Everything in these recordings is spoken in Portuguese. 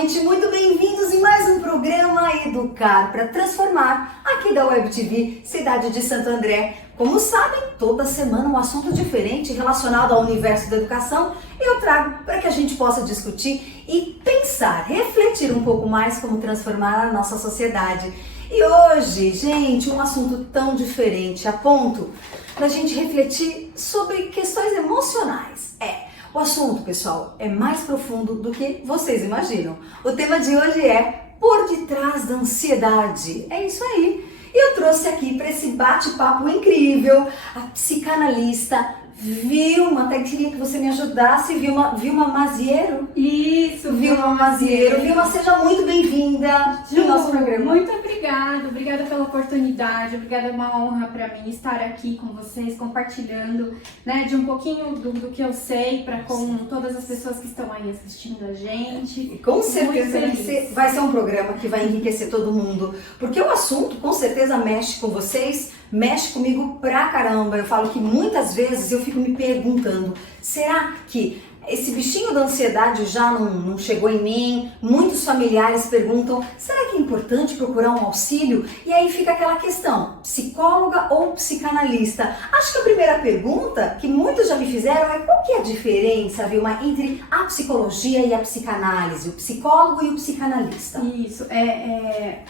novamente muito bem-vindos em mais um programa Educar para Transformar, aqui da Web TV Cidade de Santo André. Como sabem, toda semana um assunto diferente relacionado ao universo da educação eu trago para que a gente possa discutir e pensar, refletir um pouco mais como transformar a nossa sociedade. E hoje, gente, um assunto tão diferente, a ponto da gente refletir sobre questões emocionais. O assunto, pessoal, é mais profundo do que vocês imaginam. O tema de hoje é Por Detrás da Ansiedade. É isso aí. E eu trouxe aqui para esse bate-papo incrível a psicanalista Vilma. Até queria que você me ajudasse, Vilma Maziero. Isso, Vilma Maziero. Vilma, seja muito bem-vinda no nosso programa. Muito obrigada pela oportunidade, obrigada, é uma honra para mim estar aqui com vocês, compartilhando, né, de um pouquinho do que eu sei para com todas as pessoas que estão aí assistindo a gente. E com certeza vai ser um programa que vai enriquecer todo mundo, porque o assunto com certeza mexe com vocês, mexe comigo pra caramba. Eu falo que muitas vezes eu fico me perguntando, será que esse bichinho da ansiedade já não chegou em mim? Muitos familiares perguntam, será que é importante procurar um auxílio? E aí fica aquela questão, psicóloga ou psicanalista? Acho que a primeira pergunta que muitos já me fizeram é qual que é a diferença, Vilma, entre a psicologia e a psicanálise, o psicólogo e o psicanalista? Isso,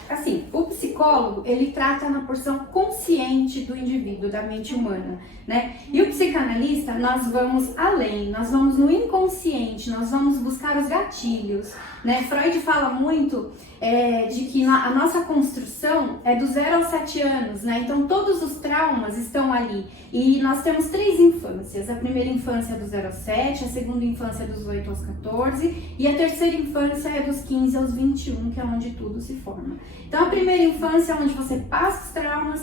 assim, o psicólogo, ele trata na porção consciente do indivíduo, da mente humana, né? E o psicanalista, nós vamos além, nós vamos no inconsciente, nós vamos buscar os gatilhos, né? Freud fala muito de que a nossa construção é do 0 aos 7 anos, né? Então todos os traumas estão ali. E nós temos 3 infâncias. A primeira infância é do 0 aos 7, a segunda infância é dos 8 aos 14 e a terceira infância é dos 15 aos 21, que é onde tudo se forma. Então a primeira infância é onde você passa os traumas,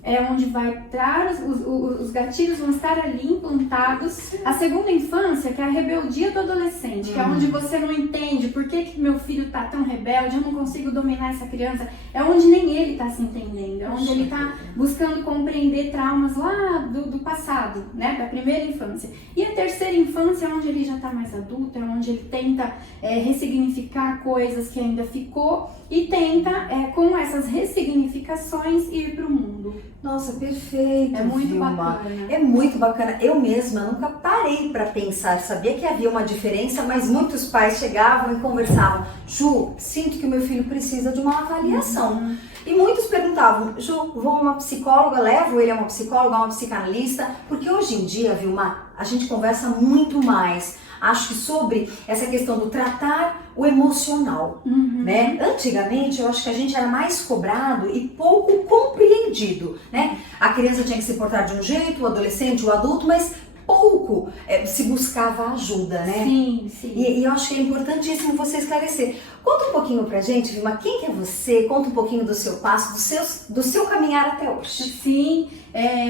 é onde vai entrar, os gatilhos vão estar ali implantados. A segunda infância, que é a rebeldia do adolescente, que é onde você não entende por que meu filho tá tão rebelde, eu não consigo dominar essa criança. É onde nem ele tá se entendendo, é onde ele tá buscando compreender traumas lá do passado, né, da primeira infância. E a terceira infância é onde ele já tá mais adulto, é onde ele tenta ressignificar coisas que ainda ficou e tenta, com essas ressignificações, ir pro mundo. Nossa, perfeito, É muito Vilma. bacana. É muito bacana. Eu mesma nunca parei para pensar, sabia que havia uma diferença, mas muitos pais chegavam e conversavam. Ju, sinto que o meu filho precisa de uma avaliação. E muitos perguntavam, Ju, vou a uma psicóloga, levo ele a uma psicóloga, a uma psicanalista? Porque hoje em dia, Vilma, a gente conversa muito mais, acho que sobre essa questão do tratar o emocional, né? Antigamente, eu acho que a gente era mais cobrado e pouco compreendido, né? A criança tinha que se portar de um jeito, o adolescente, o adulto, mas pouco se buscava ajuda, né? Sim, sim. E eu acho que é importantíssimo você esclarecer. Conta um pouquinho pra gente, Vilma, quem que é você? Conta um pouquinho do seu passo, do seu caminhar até hoje. Sim,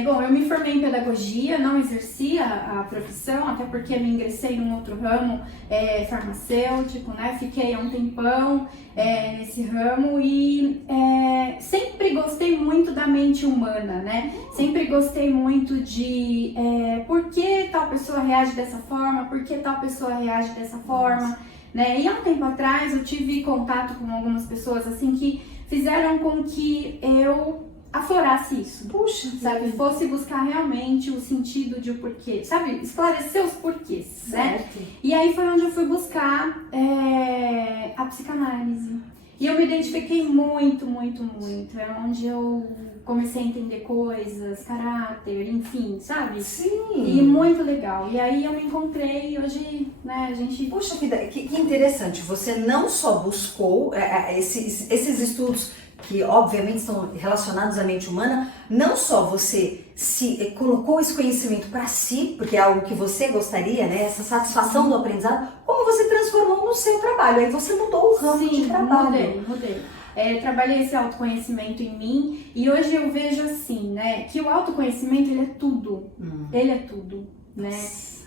bom, eu me formei em pedagogia, não exerci a profissão, até porque me ingressei num outro ramo farmacêutico, né? Fiquei há um tempão nesse ramo e sempre gostei muito da mente humana, né? Sempre gostei muito de por que tal pessoa reage dessa forma, por que tal pessoa reage dessa forma, né? E há um tempo atrás eu tive contato com algumas pessoas assim que fizeram com que eu aflorasse isso. Puxa, sabe? Fosse buscar realmente o sentido de o porquê, sabe? Esclarecer os porquês, certo, né? E aí foi onde eu fui buscar a psicanálise. E eu me identifiquei muito. É onde eu comecei a entender coisas, caráter, enfim, sabe? Sim. E muito legal. E aí eu me encontrei e hoje, né, a gente... Puxa, que interessante. Você não só buscou esses estudos que obviamente são relacionados à mente humana, não só você se colocou esse conhecimento para si, porque é algo que você gostaria, né, essa satisfação do aprendizado, como você transformou no seu trabalho, aí você mudou o ramo de trabalho. Mudei. Trabalhei esse autoconhecimento em mim e hoje eu vejo assim, né, que o autoconhecimento ele é tudo, né?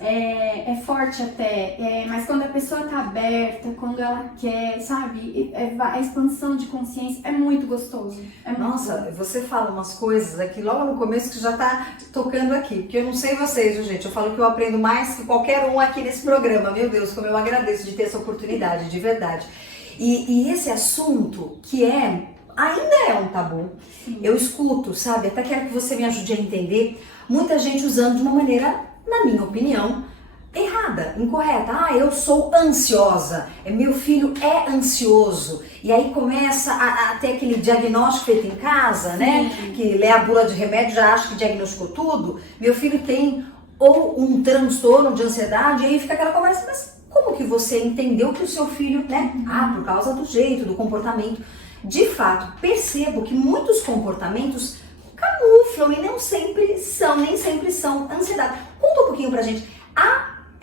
É forte até, mas quando a pessoa tá aberta, quando ela quer, sabe, a expansão de consciência é muito gostoso. Nossa, você fala umas coisas aqui logo no começo que já tá tocando aqui, porque eu não sei vocês, viu, gente? Eu falo que eu aprendo mais que qualquer um aqui nesse programa. Meu Deus, como eu agradeço de ter essa oportunidade, de verdade. E esse assunto que ainda é um tabu, eu escuto, sabe? Até quero que você me ajude a entender, muita gente usando de uma maneira, na minha opinião, errada, incorreta. Eu sou ansiosa, meu filho é ansioso. E aí começa a ter aquele diagnóstico feito em casa, né? Que lê a bula de remédio, já acha que diagnosticou tudo. Meu filho tem ou um transtorno de ansiedade, e aí fica aquela conversa, mas como que você entendeu que o seu filho, né? Por causa do jeito, do comportamento. De fato, percebo que muitos comportamentos camuflam e nem sempre são ansiedade. Conta um pouquinho pra gente.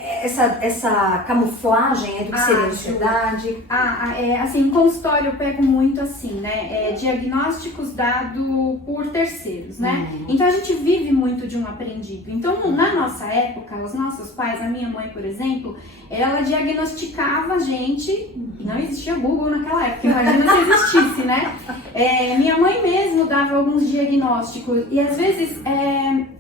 Essa camuflagem do que seria ansiedade? Assim, em consultório eu pego muito assim, né? Diagnósticos dados por terceiros, né? Então a gente vive muito de um aprendido. Então, na nossa época, os nossos pais, a minha mãe, por exemplo, ela diagnosticava a gente, e não existia Google naquela época, imagina se existisse, né? Minha mãe mesmo dava alguns diagnósticos, e às vezes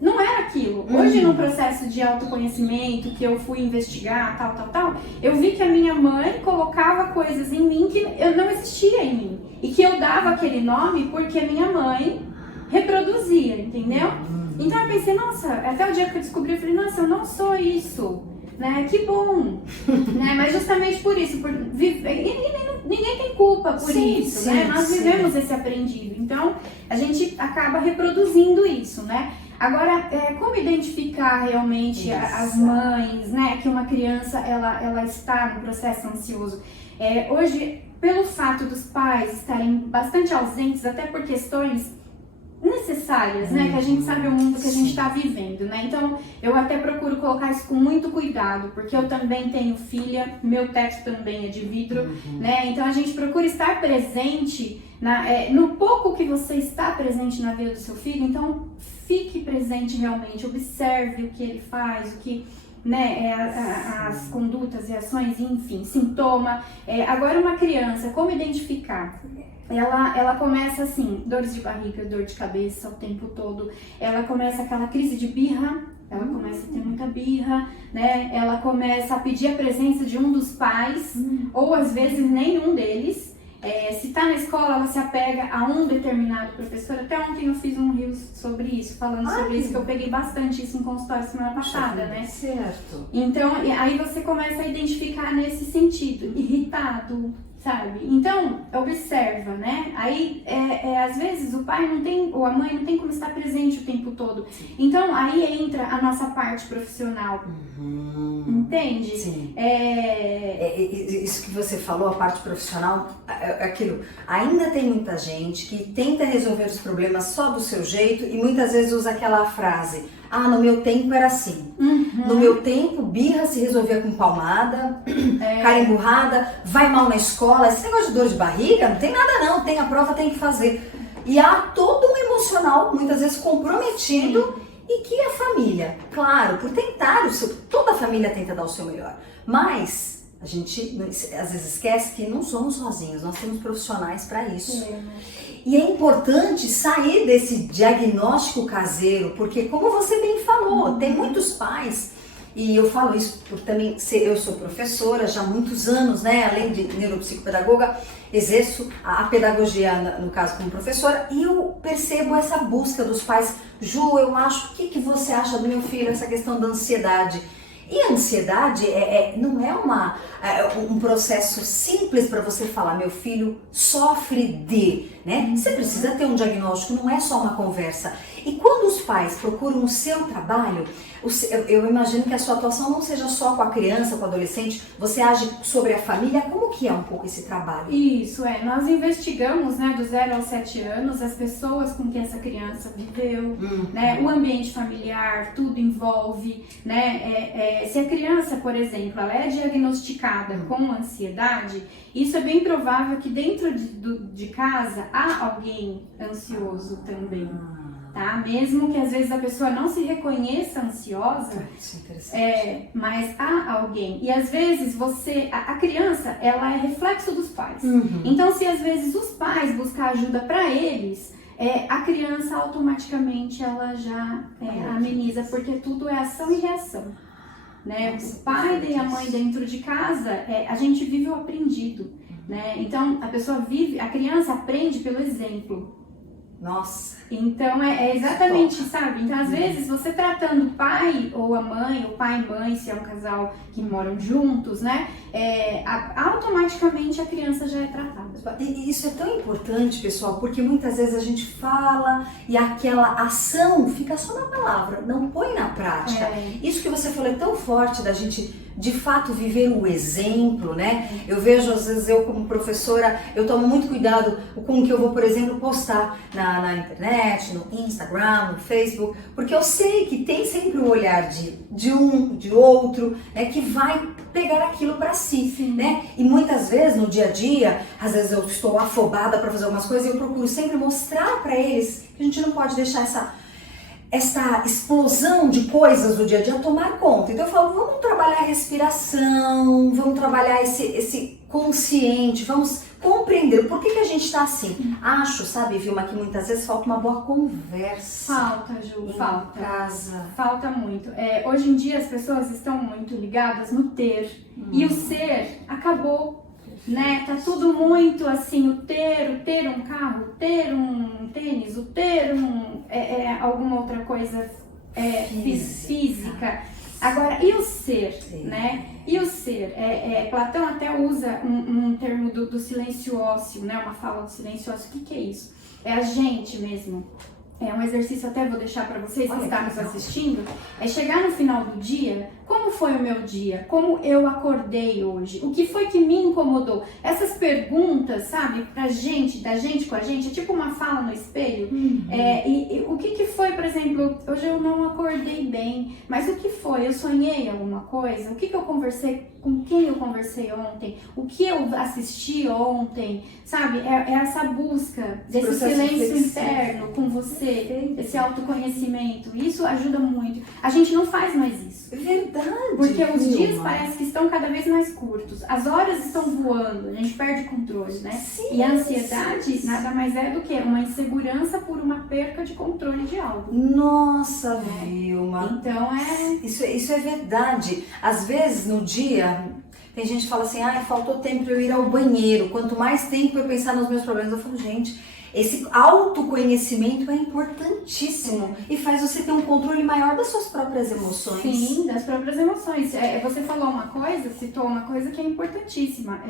não era aquilo. Hoje, no processo de autoconhecimento, que eu fui investigar, tal, eu vi que a minha mãe colocava coisas em mim que eu não existia em mim. E que eu dava aquele nome porque a minha mãe reproduzia, entendeu? Então eu pensei, nossa, até o dia que eu descobri, eu falei, nossa, eu não sou isso, né? Que bom, né? Mas justamente por isso, ninguém tem culpa por isso, né? Nós vivemos esse aprendido, então a gente acaba reproduzindo isso, né? Agora, como identificar realmente as mães, né, que uma criança ela está no processo ansioso? Hoje, pelo fato dos pais estarem bastante ausentes, até por questões necessárias, né, que a gente sabe o mundo que a gente está vivendo, né? Então, eu até procuro colocar isso com muito cuidado, porque eu também tenho filha, meu teto também é de vidro, né? Então, a gente procura estar presente no pouco que você está presente na vida do seu filho. Então, fique presente realmente, observe o que ele faz, o que, né, as condutas e ações, enfim, sintoma. Agora, uma criança, como identificar? Ela começa assim, dores de barriga, dor de cabeça o tempo todo. Ela começa aquela crise de birra, ela começa a ter muita birra, né? Ela começa a pedir a presença de um dos pais, ou às vezes nenhum deles. Se tá na escola, ela se apega a um determinado professor. Até ontem eu fiz um reel sobre isso, falando sobre isso, que eu peguei bastante isso em consultório semana passada, né? Certo. Então, aí você começa a identificar nesse sentido, irritado, sabe? Então, observa, né? Aí, às vezes, o pai não tem, ou a mãe não tem como estar presente o tempo todo. Então, aí entra a nossa parte profissional. Entende? Sim. Isso que você falou, a parte profissional, aquilo. Ainda tem muita gente que tenta resolver os problemas só do seu jeito e muitas vezes usa aquela frase: no meu tempo era assim. No meu tempo, birra se resolvia com palmada, cara emburrada, vai mal na escola. Esse negócio de dor de barriga, não tem nada não, tem a prova, tem que fazer. E há todo um emocional, muitas vezes comprometido, e que a família, claro, por tentar toda a família tenta dar o seu melhor, mas a gente às vezes esquece que não somos sozinhos, nós temos profissionais para isso. E é importante sair desse diagnóstico caseiro, porque como você bem falou, tem muitos pais, e eu falo isso por também eu sou professora já há muitos anos, né? Além de neuropsicopedagoga, exerço a pedagogia, no caso, como professora, e eu percebo essa busca dos pais. Ju, eu acho, o que você acha do meu filho, essa questão da ansiedade? E a ansiedade não é um processo simples para você falar, meu filho sofre de, né? Você precisa ter um diagnóstico, não é só uma conversa. E quando os pais procuram o seu trabalho, eu imagino que a sua atuação não seja só com a criança, com o adolescente, você age sobre a família. Como que é um pouco esse trabalho? Isso, nós investigamos, né, do 0 aos 7 anos, as pessoas com quem essa criança viveu, né, o ambiente familiar, tudo envolve, né, se a criança, por exemplo, ela é diagnosticada com ansiedade, isso é bem provável que dentro de casa há alguém ansioso também. Tá? Mesmo que às vezes a pessoa não se reconheça ansiosa, isso é interessante. Mas há alguém. E às vezes a criança, ela é reflexo dos pais. Então, se às vezes os pais buscam ajuda para eles, a criança automaticamente ela já ameniza, porque tudo é ação e reação. Né? O pai e a mãe dentro de casa, a gente vive o aprendido. né? Então, a criança aprende pelo exemplo. Nossa. Então, é exatamente, sabe? Então, às vezes, você tratando o pai ou a mãe, ou pai e mãe, se é um casal que moram juntos, né? Automaticamente a criança já é tratada. E isso é tão importante, pessoal, porque muitas vezes a gente fala e aquela ação fica só na palavra, não põe na prática. Isso que você falou é tão forte da gente, de fato, viver o exemplo, né? Eu vejo, às vezes, eu como professora, eu tomo muito cuidado com o que eu vou, por exemplo, postar na internet, no Instagram, no Facebook, porque eu sei que tem sempre o olhar de um, de outro, né, que vai pegar aquilo para si, né? E muitas vezes, no dia a dia, às vezes eu estou afobada para fazer algumas coisas e eu procuro sempre mostrar para eles que a gente não pode deixar essa explosão de coisas do dia a dia tomar conta. Então eu falo, vamos trabalhar a respiração, vamos trabalhar esse consciente, vamos compreender por que a gente está assim. Acho, sabe, Vilma, que muitas vezes falta uma boa conversa. Falta, Ju, falta. Casa. Falta muito. Hoje em dia as pessoas estão muito ligadas no ter. E o ser acabou, né? Tá tudo muito assim, o ter um carro, ter um tênis, o ter alguma outra coisa física. Agora, e o ser, né? E o ser? Platão até usa um termo do silêncio ósseo, né? Uma fala do silêncio ósseo. O que é isso? É a gente mesmo. É um exercício, até vou deixar para vocês que estão nos assistindo, é chegar no final do dia, como foi o meu dia? Como eu acordei hoje? O que foi que me incomodou? Essas perguntas, sabe, da gente com a gente, é tipo uma fala no espelho. E o que foi, por exemplo, hoje eu não acordei bem, mas o que foi? Eu sonhei alguma coisa? O que eu conversei? Com quem eu conversei ontem? O que eu assisti ontem? Sabe, é essa busca desse silêncio interno com você, esse autoconhecimento. Isso ajuda muito. A gente não faz mais isso. É verdade. Porque os dias parece que estão cada vez mais curtos. As horas estão voando. A gente perde controle, né? Sim, e a ansiedade nada mais é do que uma insegurança por uma perca de controle de algo. Nossa, Vilma. Então Isso é verdade. Às vezes no dia tem gente que fala assim, faltou tempo para eu ir ao banheiro. Quanto mais tempo eu pensar nos meus problemas, eu falo, gente, esse autoconhecimento é importantíssimo e faz você ter um controle maior das suas próprias emoções. Sim, das próprias emoções. Você falou citou uma coisa que é importantíssima.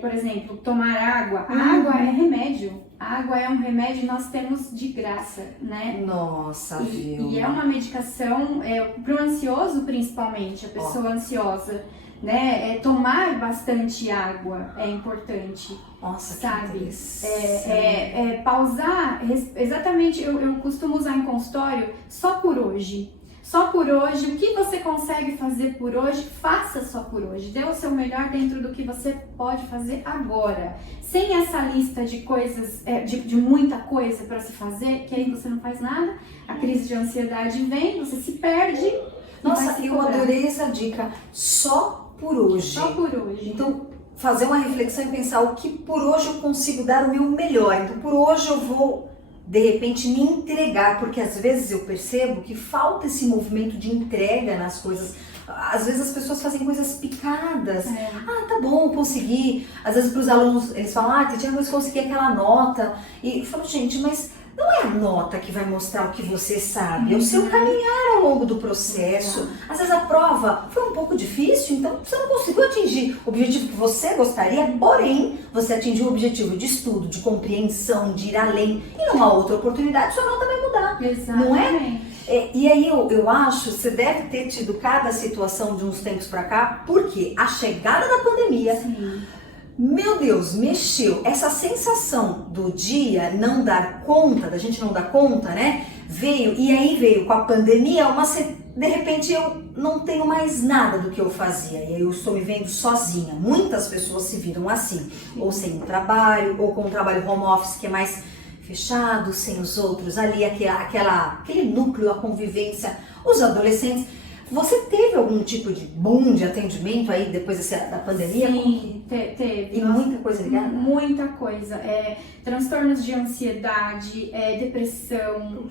Por exemplo, tomar água. A água é remédio. A água é um remédio que nós temos de graça, né? Nossa, viu? E é uma medicação para o ansioso, principalmente, a pessoa ansiosa. Né? Tomar bastante água é importante. Nossa, sabe? Pausar, exatamente, eu costumo usar em consultório só por hoje. Só por hoje, o que você consegue fazer por hoje, faça só por hoje. Dê o seu melhor dentro do que você pode fazer agora. Sem essa lista de coisas, de muita coisa para se fazer, que aí você não faz nada, a crise de ansiedade vem, você se perde. Nossa, eu adorei essa dica. Só por hoje. Só por hoje. Então, fazer uma reflexão e pensar o que por hoje eu consigo dar o meu melhor. Então, por hoje eu vou, de repente, me entregar, porque às vezes eu percebo que falta esse movimento de entrega nas coisas. Às vezes as pessoas fazem coisas picadas. Tá bom, consegui. Às vezes para os alunos, eles falam, Tatiana, eu consegui aquela nota. E eu falo, gente, mas não é a nota que vai mostrar o que você sabe, é o seu caminhar ao longo do processo. Às vezes a prova foi um pouco difícil, então você não conseguiu atingir o objetivo que você gostaria, porém você atingiu o objetivo de estudo, de compreensão, de ir além. E numa outra oportunidade sua nota vai mudar. Exatamente. Não é? E aí eu acho, você deve ter tido cada situação de uns tempos pra cá, porque a chegada da pandemia... Sim. Meu Deus, mexeu. Essa sensação do dia não dar conta, da gente não dar conta, né? Veio com a pandemia, de repente eu não tenho mais nada do que eu fazia. E eu estou me vendo sozinha. Muitas pessoas se viram assim, ou sem um trabalho, ou com um trabalho home office que é mais fechado, sem os outros ali, aquele núcleo, a convivência, os adolescentes. Você teve algum tipo de boom de atendimento aí depois da pandemia? Sim, teve. E muita coisa ligada? Muita coisa. Transtornos de ansiedade, depressão,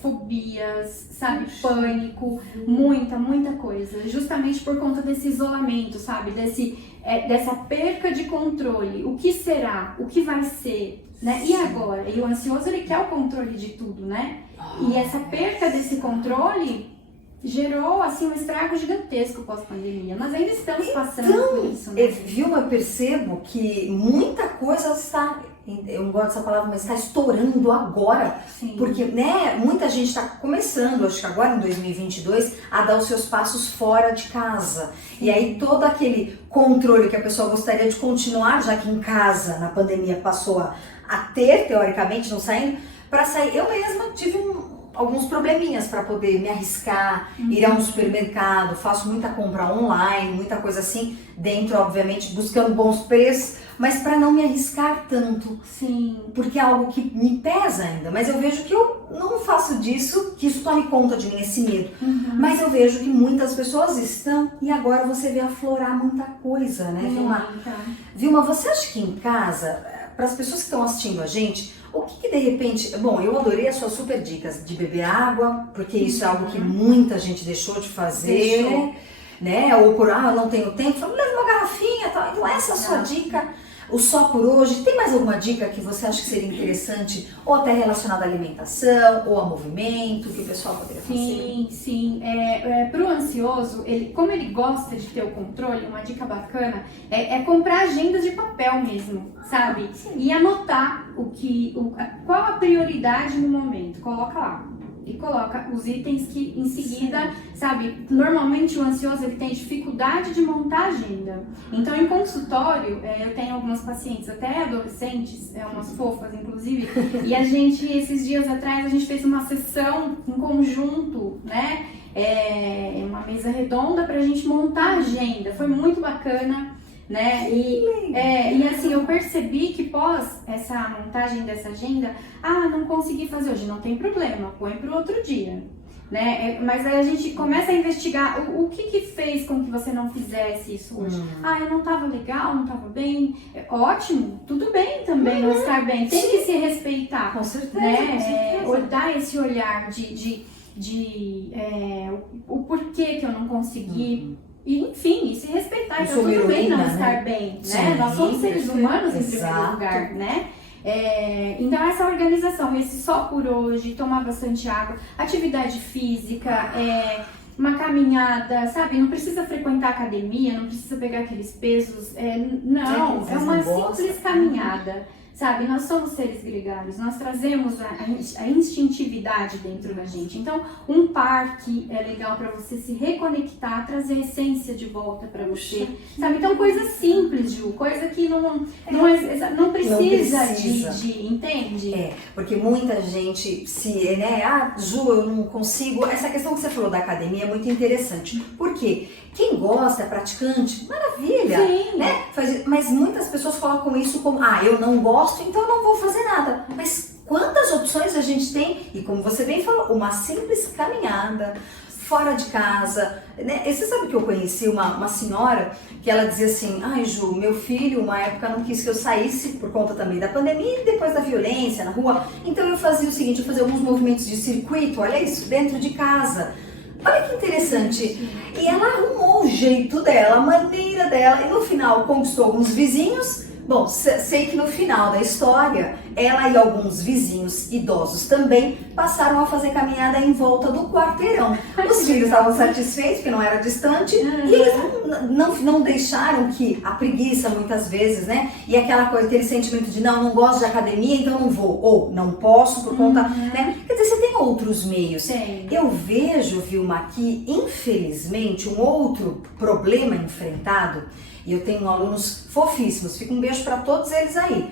fobias, sabe? Pânico, muita coisa. Justamente por conta desse isolamento, sabe? Dessa perca de controle. O que será? O que vai ser? Né? E agora? E o ansioso, ele quer o controle de tudo, né? E essa perca desse controle gerou, assim, um estrago gigantesco pós-pandemia. Nós ainda estamos passando por isso, né? Vilma, eu percebo que muita coisa está, eu não gosto dessa palavra, mas está estourando agora. Sim. Porque, né, muita gente está começando, acho que agora em 2022, a dar os seus passos fora de casa. Sim. E aí todo aquele controle que a pessoa gostaria de continuar, já que em casa, na pandemia, passou a ter, teoricamente, não saindo, para sair. Eu mesma tive alguns probleminhas para poder me arriscar, ir a um supermercado, faço muita compra online, muita coisa assim, dentro, obviamente, buscando bons preços, mas para não me arriscar tanto. Sim. Porque é algo que me pesa ainda, mas eu vejo que eu não faço disso, que isso tome conta de mim, esse medo. Mas eu vejo que muitas pessoas estão, e agora você vê aflorar muita coisa, né, Vilma? Vilma, você acha que em casa, para as pessoas que estão assistindo a gente, o que de repente... Bom, eu adorei as suas super dicas de beber água, porque isso é algo que muita gente deixou de fazer, né? Ou por, eu não tenho tempo, fala, leva uma garrafinha, tal. Então essa é a sua dica, o só por hoje. Tem mais alguma dica que você acha que seria interessante, ou até relacionada à alimentação, ou a movimento, que o pessoal poderia fazer? Sim. Pro ansioso, como ele gosta de ter o controle, uma dica bacana é comprar agendas de papel mesmo, sabe? E anotar qual a prioridade no momento. Coloca lá. E coloca os itens que em seguida, sabe, normalmente o ansioso ele tem dificuldade de montar a agenda. Então em consultório, eu tenho algumas pacientes, até adolescentes, umas fofas inclusive, e a gente, esses dias atrás, a gente fez uma sessão em conjunto, né, uma mesa redonda pra gente montar a agenda, foi muito bacana. Né? E assim, eu percebi que pós essa montagem dessa agenda, não consegui fazer hoje, não tem problema, põe para o outro dia, né? Mas aí a gente começa a investigar o que fez com que você não fizesse isso hoje. Eu não estava legal, não estava bem, ótimo, tudo bem também não estar bem, tem que se respeitar, com certeza, né? Dar esse olhar o porquê que eu não consegui. E, enfim, se respeitar, então tudo bem não estar bem, né? Nós somos seres humanos em primeiro lugar, né? Então essa organização, esse só por hoje, tomar bastante água, atividade física, uma caminhada, sabe? Não precisa frequentar academia, não precisa pegar aqueles pesos, não, é uma simples caminhada. Sabe, nós somos seres gregários, nós trazemos a instintividade dentro da gente. Então, um parque é legal para você se reconectar, trazer a essência de volta para você. Sabe, então coisa simples, Ju, coisa que não precisa de entende? Porque muita gente Ju, eu não consigo. Essa questão que você falou da academia é muito interessante. Por quê? Quem gosta, é praticante, maravilha, sim, né? Mas muitas pessoas colocam isso como, eu não gosto, então eu não vou fazer nada. Mas quantas opções a gente tem? E como você bem falou, uma simples caminhada, fora de casa, né? E você sabe que eu conheci uma senhora que ela dizia assim, Ju, meu filho, uma época não quis que eu saísse por conta também da pandemia e depois da violência na rua. Então eu fazia o seguinte, eu fazia alguns movimentos de circuito, olha isso, dentro de casa. Olha que interessante. E ela arrumou o jeito dela, a maneira dela, e no final conquistou alguns vizinhos. Bom, sei que no final da história, ela e alguns vizinhos idosos também passaram a fazer caminhada em volta do quarteirão. Os filhos estavam satisfeitos, porque não era distante, e eles não deixaram que a preguiça, muitas vezes, né? E aquela coisa, aquele sentimento de não gosto de academia, então não vou, ou não posso por conta, né? Quer dizer, você tem outros meios. Sim. Eu vejo, Vilma, que infelizmente um outro problema enfrentado, e eu tenho alunos fofíssimos, fica um beijo para todos eles aí.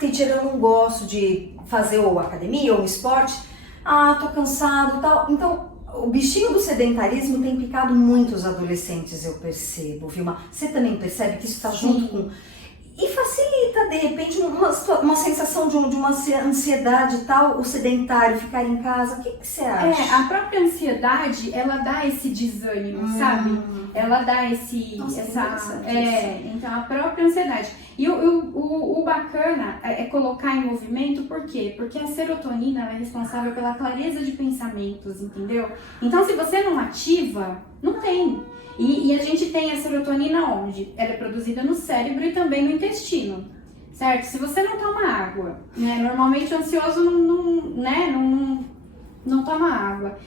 Teacher, eu não gosto de fazer ou academia ou esporte, tô cansado e tal. Então, o bichinho do sedentarismo tem picado muito os adolescentes, eu percebo, Vilma. Você também percebe que isso está junto com... E facilita, de repente, uma sensação de uma ansiedade e tal, o sedentário, ficar em casa. O que você acha? A própria ansiedade, ela dá esse desânimo, sabe? Ela dá Nossa, então a própria ansiedade. E o bacana é colocar em movimento, por quê? Porque a serotonina é responsável pela clareza de pensamentos, entendeu? Então se você não ativa, não tem. E a gente tem a serotonina onde? Ela é produzida no cérebro e também no intestino, certo? Se você não toma água, né? Normalmente o ansioso não toma água.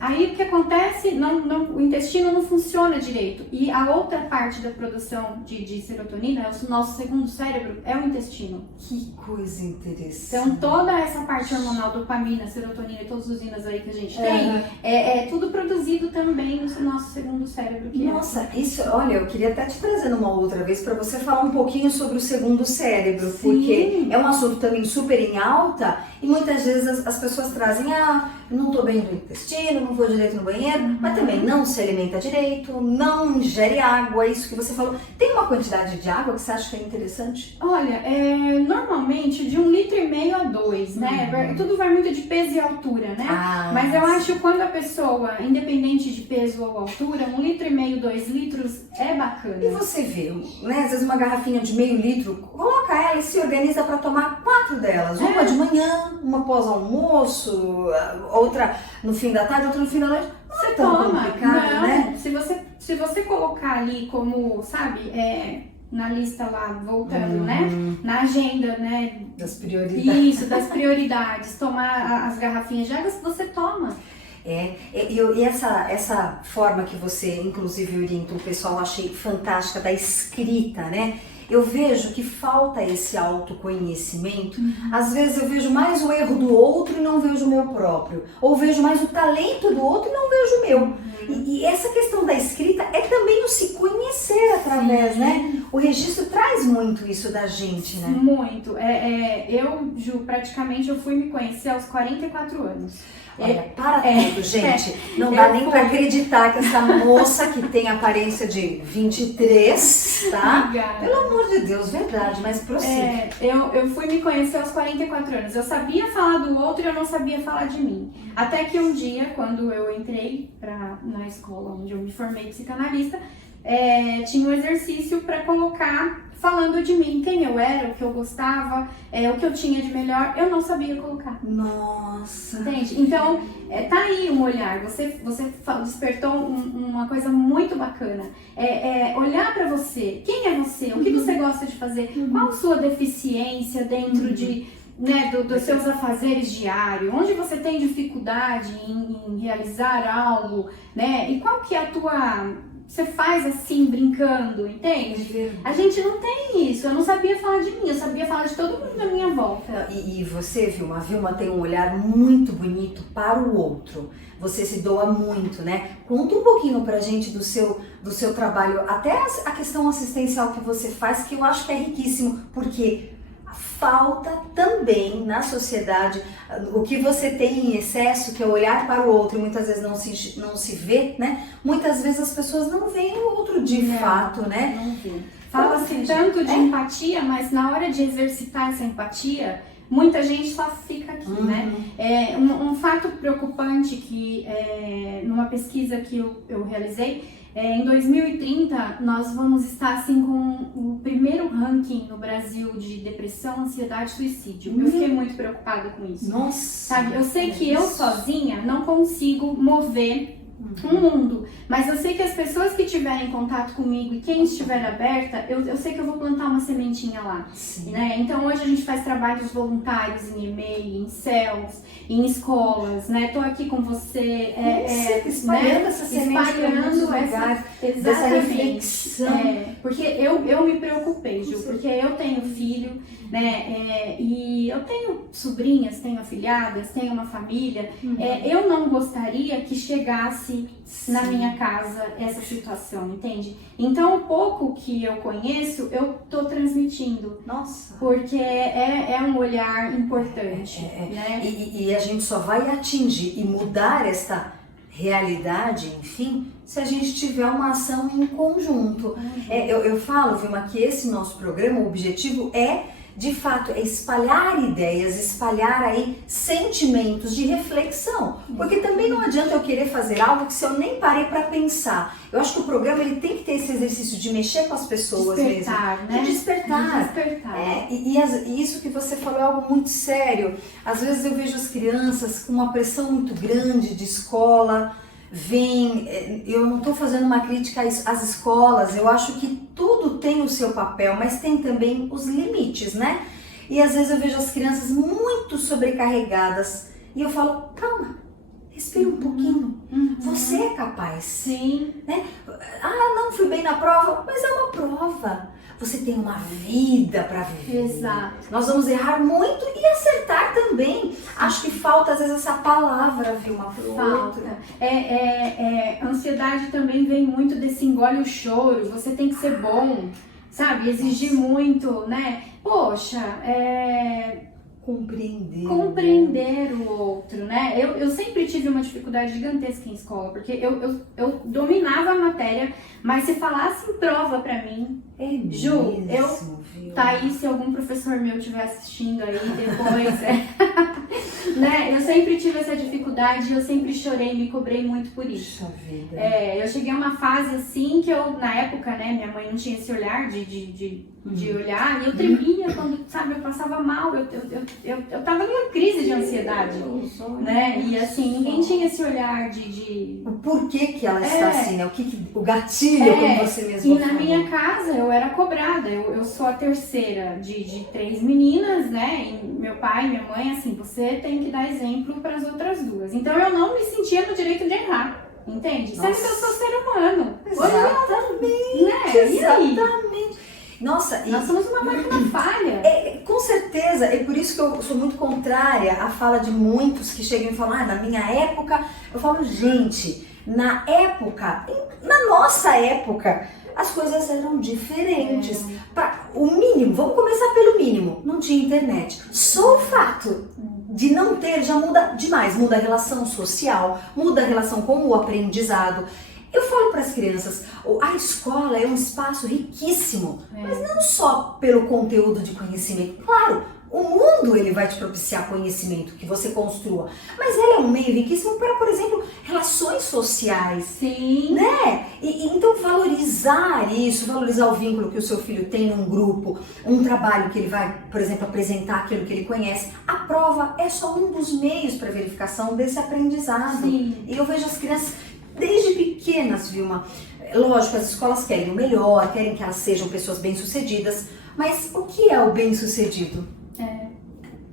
Aí o que acontece? O intestino não funciona direito. E a outra parte da produção de serotonina, o nosso segundo cérebro, é o intestino. Que coisa interessante. Então toda essa parte hormonal, dopamina, serotonina e todas as usinas aí que a gente tem, é tudo produzido também no nosso segundo cérebro. Nossa, isso, olha, eu queria até te trazer uma outra vez para você falar um pouquinho sobre o segundo cérebro, porque é um assunto também super em alta e muitas vezes as pessoas trazem, não tô bem do intestino, não vou direito no banheiro, mas também não se alimenta direito, não ingere água, isso que você falou. Tem uma quantidade de água que você acha que é interessante? Olha, normalmente de 1,5 litro a 2, né? Tudo vai muito de peso e altura, né? Mas eu acho que quando a pessoa, independente de peso ou altura, 1,5 litro, 2 litros é bacana. E você vê, né? Às vezes uma garrafinha de meio litro, coloca ela e se organiza para tomar 4 delas. Uma de manhã, uma pós-almoço, outra no fim da tarde, outra no fim da noite. Não é tão complicado, né? Se você colocar ali como, sabe, na lista lá, voltando, né? Na agenda, né? Das prioridades. Isso, das prioridades. Tomar as garrafinhas de água, você toma. E essa forma que você, inclusive, orienta o pessoal, eu achei fantástica, da escrita, né? Eu vejo que falta esse autoconhecimento. Às vezes eu vejo mais o erro do outro e não vejo o meu próprio. Ou vejo mais o talento do outro e não vejo o meu. E essa questão da escrita é também o se conhecer através, né? O registro traz muito isso da gente, né? Muito. Ju, praticamente eu fui me conhecer aos 44 anos. Olha, para tudo, gente. Não dá nem pra acreditar que essa moça que tem aparência de 23, tá? Obrigada. Pelo amor de Deus, verdade, mas prossiga. Eu fui me conhecer aos 44 anos. Eu sabia falar do outro e eu não sabia falar de mim. Até que um dia, quando eu entrei na escola onde eu me formei psicanalista, tinha um exercício para colocar falando de mim, quem eu era, o que eu gostava, o que eu tinha de melhor, eu não sabia colocar. Nossa! Entende? Então, tá aí um olhar, você despertou uma coisa muito bacana. Olhar pra você, quem é você, o que você gosta de fazer, qual a sua deficiência dentro dos seus afazeres diários, onde você tem dificuldade em realizar algo, né? E qual que é a tua... Você faz assim, brincando, entende? A gente não tem isso. Eu não sabia falar de mim, eu sabia falar de todo mundo da minha volta. E você, Vilma, tem um olhar muito bonito para o outro. Você se doa muito, né? Conta um pouquinho pra gente do seu trabalho, até a questão assistencial que você faz, que eu acho que é riquíssimo, porque falta também na sociedade o que você tem em excesso, que é olhar para o outro, e muitas vezes não se vê, né? Muitas vezes as pessoas não veem o outro de fato, né? Não vê. Fala-se tanto de empatia, mas na hora de exercitar essa empatia, muita gente só fica aqui, né? Um fato preocupante que, numa pesquisa que eu realizei, em 2030, nós vamos estar assim com o primeiro ranking no Brasil de depressão, ansiedade e suicídio. Eu fiquei muito preocupada com isso. Nossa! Sabe, eu sei que eu sozinha não consigo mover um mundo, mas eu sei que as pessoas que tiverem contato comigo e quem estiver aberta, eu sei que eu vou plantar uma sementinha lá, né? Então hoje a gente faz trabalhos voluntários em e-mail, em céus, em escolas, né? Tô aqui com você, espalhando essa semente, espalhando essa reflexão, porque eu me preocupei, Ju, porque eu tenho filho, né? E eu tenho sobrinhas, tenho afilhadas, tenho uma família. Eu não gostaria que chegasse na minha casa essa situação, entende? Então o pouco que eu conheço, eu tô transmitindo. Nossa! Porque é um olhar importante, né? E a gente só vai atingir e mudar realidade, enfim, se a gente tiver uma ação em conjunto. Eu falo, Vilma, que esse nosso programa, o objetivo de fato, é espalhar ideias, espalhar aí sentimentos de reflexão. Porque também não adianta eu querer fazer algo que se eu nem parei para pensar. Eu acho que o programa ele tem que ter esse exercício de mexer com as pessoas despertar, mesmo. Né? De despertar. E isso que você falou é algo muito sério. Às vezes eu vejo as crianças com uma pressão muito grande de escola. Eu não estou fazendo uma crítica às escolas, eu acho que tudo tem o seu papel, mas tem também os limites, né? E às vezes eu vejo as crianças muito sobrecarregadas e eu falo, calma, respira um pouquinho, você é capaz. Sim. Né? Não fui bem na prova, mas é uma prova. Você tem uma vida para viver. Exato. Nós vamos errar muito e acertar também. Acho que falta às vezes essa palavra, Vilma, pro outro. Ansiedade também vem muito desse engole o choro, você tem que ser bom, sabe? Exigir muito, né? Poxa, compreender o outro, né? Eu sempre tive uma dificuldade gigantesca em escola, porque eu dominava a matéria, mas se falasse em prova pra mim, Ju, tá aí, se algum professor meu estiver assistindo aí depois, né? Eu sempre tive essa dificuldade, eu sempre chorei, me cobrei muito por isso. Puxa vida. Eu cheguei a uma fase assim que eu, na época, né, minha mãe não tinha esse olhar de olhar, e eu tremia quando, sabe, eu passava mal, eu tava numa crise de ansiedade, né? E assim, ninguém tinha esse olhar de... O porquê que ela está assim, né? O gatilho, como você mesmo falou. E na minha casa eu era cobrada, eu sou a terceira de 3 meninas, né? E meu pai e minha mãe, assim, você tem que dar exemplo para as outras 2. Então eu não me sentia no direito de errar. Entende? Sendo que eu sou ser humano. Exatamente. Né? Exatamente. Nossa, nós somos uma máquina falha. Com certeza, é por isso que eu sou muito contrária à fala de muitos que chegam e falam, na minha época, eu falo, gente, na nossa época, as coisas eram diferentes. O mínimo, vamos começar pelo mínimo, não tinha internet. Só o fato de não ter já muda demais, muda a relação social, muda a relação com o aprendizado. Eu falo para as crianças, a escola é um espaço riquíssimo, mas não só pelo conteúdo de conhecimento. Claro, o mundo ele vai te propiciar conhecimento que você construa, mas ele é um meio riquíssimo para, por exemplo, relações sociais. Sim. Né? Então valorizar isso, valorizar o vínculo que o seu filho tem num grupo, um trabalho que ele vai, por exemplo, apresentar aquilo que ele conhece. A prova é só um dos meios para verificação desse aprendizado. Sim. E eu vejo as crianças desde pequenas, Vilma. Lógico, as escolas querem o melhor, querem que elas sejam pessoas bem-sucedidas, mas o que é o bem-sucedido?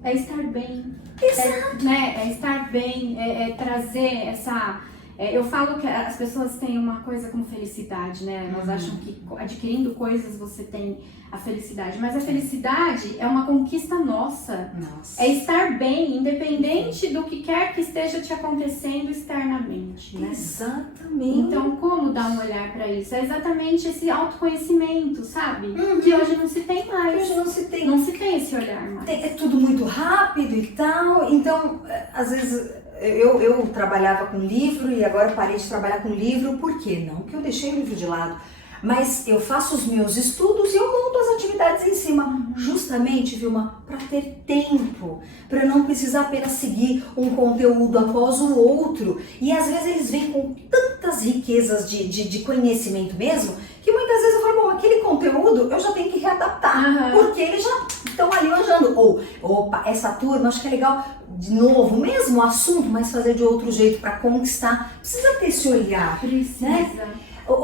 É estar bem. Exato. É estar bem, trazer essa... eu falo que as pessoas têm uma coisa como felicidade, né? Elas acham que adquirindo coisas você tem a felicidade, mas a felicidade é uma conquista nossa. É estar bem, independente do que quer que esteja te acontecendo externamente, né? Exatamente. Então, como dar um olhar para isso? É exatamente esse autoconhecimento, sabe? Que hoje não se tem mais. Hoje não se tem. Não se tem esse olhar mais. É tudo muito rápido e tal, então, às vezes... Eu trabalhava com livro e agora parei de trabalhar com livro, por quê? Não que eu deixei o livro de lado, mas eu faço os meus estudos e eu monto as atividades em cima, justamente, Vilma, para ter tempo, para não precisar apenas seguir um conteúdo após o outro. E às vezes eles vêm com tantas riquezas de conhecimento mesmo, que muitas vezes eu falo, bom, aquele conteúdo eu já tenho que readaptar, porque eles já estão ali manjando. Ou, opa, essa turma, acho que é legal, de novo, mesmo assunto, mas fazer de outro jeito para conquistar. Precisa ter esse olhar. Precisa. Né?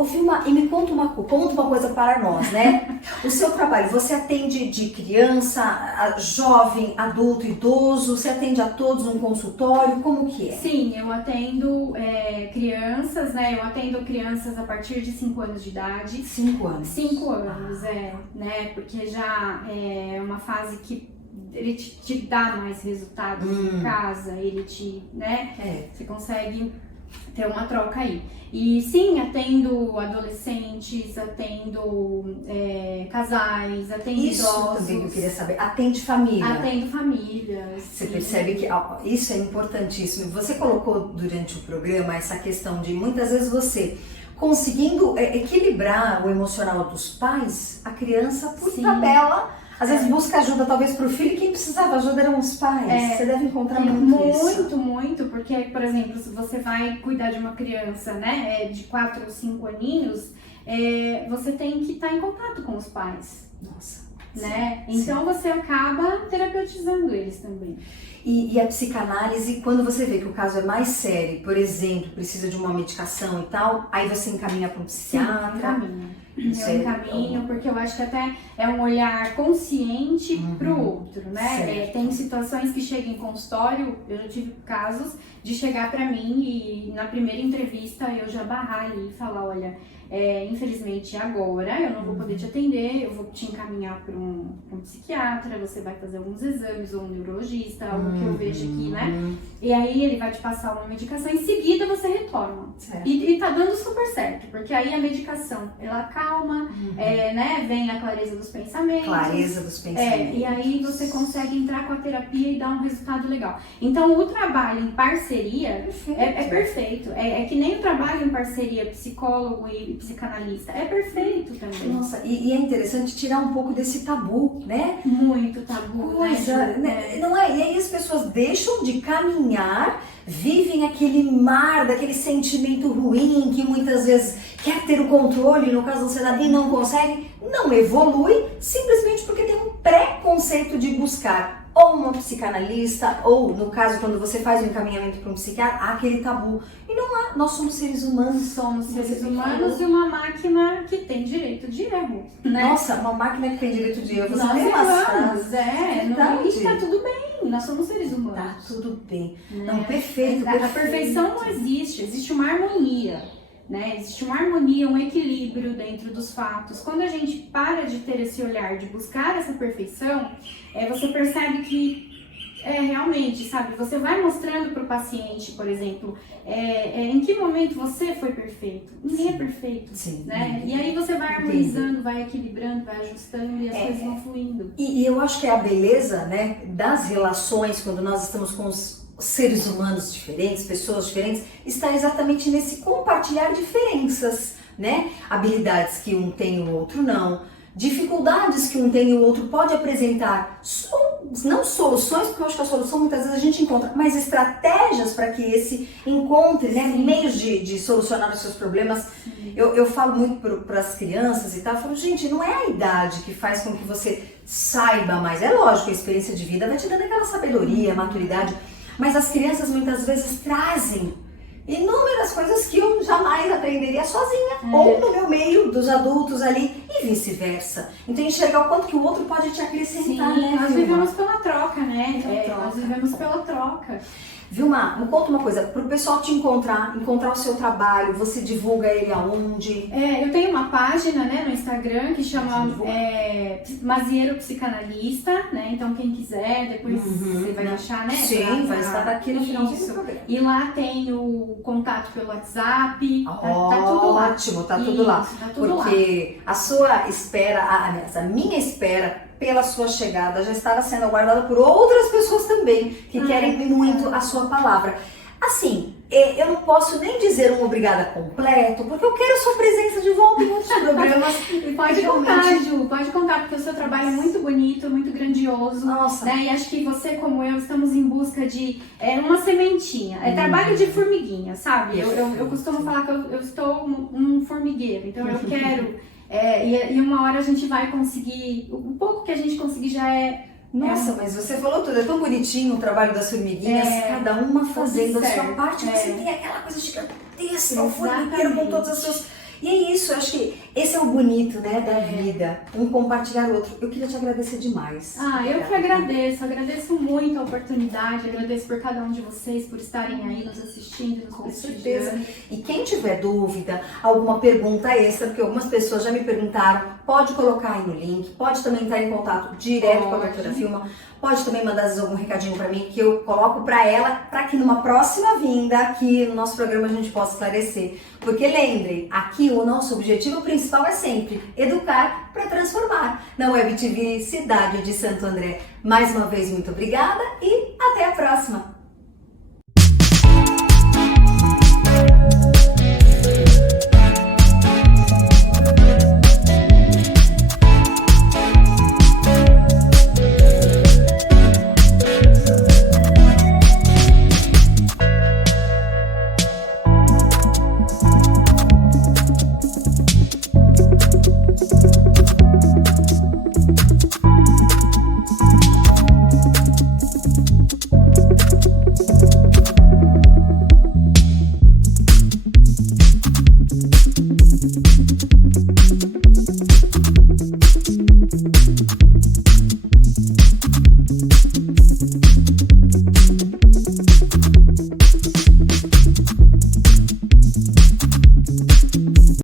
Vilma, e me conta uma coisa para nós, né? O seu trabalho, você atende de criança, jovem, adulto, idoso, você atende a todos num consultório, como que é? Sim, eu atendo crianças, né? Eu atendo crianças a partir de 5 anos de idade. 5 anos? 5 anos, né? Porque já é uma fase que ele te dá mais resultados em casa, ele te, né? Você consegue ter uma troca aí. E sim, atendo adolescentes, atendo casais, atendo Isso idosos. também que eu queria saber. Atende família. Atendo famílias. Você percebe que isso é importantíssimo. Você colocou durante o programa essa questão de muitas vezes você conseguindo equilibrar o emocional dos pais, a criança, por Sim. tabela, às vezes busca ajuda talvez para o filho, quem precisava de ajuda eram os pais. Você deve encontrar muito isso. Muito, porque, por exemplo, se você vai cuidar de uma criança, né, de 4 ou 5 aninhos, você tem que estar em contato com os pais. Nossa. Né? Sim. Então você acaba terapeutizando eles também. E a psicanálise, quando você vê que o caso é mais sério, por exemplo, precisa de uma medicação e tal, aí você encaminha para um psiquiatra. Encaminho. Eu encaminho, porque eu acho que até é um olhar consciente pro outro, né? Tem situações que chegam em consultório, eu já tive casos de chegar pra mim e na primeira entrevista eu já barrar ali e falar, olha, infelizmente agora eu não vou poder te atender, eu vou te encaminhar para um psiquiatra, você vai fazer alguns exames ou um neurologista, algo que eu vejo aqui, né? E aí ele vai te passar uma medicação, em seguida você retorna. E tá dando super certo, porque aí a medicação, ela calma, né? Vem a clareza dos pensamentos. Clareza dos pensamentos. E aí você consegue entrar com a terapia e dar um resultado legal. Então o trabalho em parceria é perfeito. É que nem o trabalho em parceria psicólogo e psicanalista. É perfeito também. Nossa, e é interessante tirar um pouco desse tabu, né? Muito tabu. Né? Não é? E aí as pessoas deixam de caminhar, vivem aquele mar daquele sentimento ruim que muitas vezes quer ter o controle, no caso da ansiedade, e não consegue, não evolui, simplesmente porque tem um preconceito de buscar ou uma psicanalista, ou no caso quando você faz um encaminhamento para um psiquiatra, há aquele tabu. E não há, nós somos seres humanos. Somos seres humanos e uma máquina que tem direito de erro, né? Nossa, uma máquina que tem direito de erro. Nós erramos, e tá tudo bem, nós somos seres humanos. Tá tudo bem. Né? Não, perfeito. A perfeição não existe, existe uma harmonia. Né? Existe uma harmonia, um equilíbrio dentro dos fatos. Quando a gente para de ter esse olhar, de buscar essa perfeição, você percebe que realmente, sabe, você vai mostrando para o paciente, por exemplo, em que momento você foi perfeito. Ninguém é perfeito. Sim. Né? E aí você vai harmonizando, vai equilibrando, vai ajustando e as coisas vão fluindo. E eu acho que é a beleza, né, das relações, quando nós estamos com os seres humanos diferentes, pessoas diferentes, está exatamente nesse compartilhar diferenças, né? Habilidades que um tem e o outro não, dificuldades que um tem e o outro pode apresentar, não soluções, porque eu acho que a solução muitas vezes a gente encontra, mas estratégias para que esse encontre, né, meios de solucionar os seus problemas. Eu falo muito para as crianças e tal, eu falo, gente, não é a idade que faz com que você saiba mais, é lógico, a experiência de vida vai te dando aquela sabedoria, maturidade, mas as crianças muitas vezes trazem inúmeras coisas que eu jamais aprenderia sozinha, ou no meu meio dos adultos ali, e vice-versa. Então enxergar o quanto que o outro pode te acrescentar, né, nós vivemos pela troca, né? Nós vivemos pela troca. Vilma, me conta uma coisa, para o pessoal te encontrar o seu trabalho, você divulga ele aonde? Eu tenho uma página, né, no Instagram que chama Mazieiro Psicanalista, né? Então quem quiser, depois você vai achar, né? Sim, vai estar aqui no final do programa. E lá tem o contato pelo WhatsApp, tá tudo lá. Ótimo, tá tudo lá. Tá tudo porque lá. A sua espera, a minha espera pela sua chegada já estava sendo aguardada por outras pessoas também que querem muito a sua palavra. Assim, eu não posso nem dizer um obrigada completo, porque eu quero a sua presença de volta em outros programas. E pode contar, Ju, pode contar, porque o seu trabalho é muito bonito, muito grandioso. Nossa. Né? E acho que você, como eu, estamos em busca de uma sementinha. É trabalho de formiguinha, sabe? Eu costumo falar que eu estou um formigueiro, então eu quero... E uma hora a gente vai conseguir, o pouco que a gente conseguir já é... Nossa, mas você falou tudo, é tão bonitinho o trabalho das formiguinhas, cada uma fazendo a sua parte, você tem aquela coisa gigantesca, o formigueiro com todas as suas... E é isso, eu acho que esse é o bonito, né, da vida, um compartilhar o outro. Eu queria te agradecer demais. Eu que agradeço muito a oportunidade, agradeço por cada um de vocês, por estarem aí nos assistindo, nos Com certeza. prestigiando. E quem tiver dúvida, alguma pergunta extra, porque algumas pessoas já me perguntaram, pode colocar aí no link, pode também entrar em contato direto com a doutora Vilma, pode também mandar às vezes algum recadinho para mim que eu coloco para ela, para que numa próxima vinda aqui no nosso programa a gente possa esclarecer. Porque lembrem, aqui o nosso objetivo principal é sempre educar para transformar. Na Web TV Cidade de Santo André. Mais uma vez, muito obrigada e até a próxima!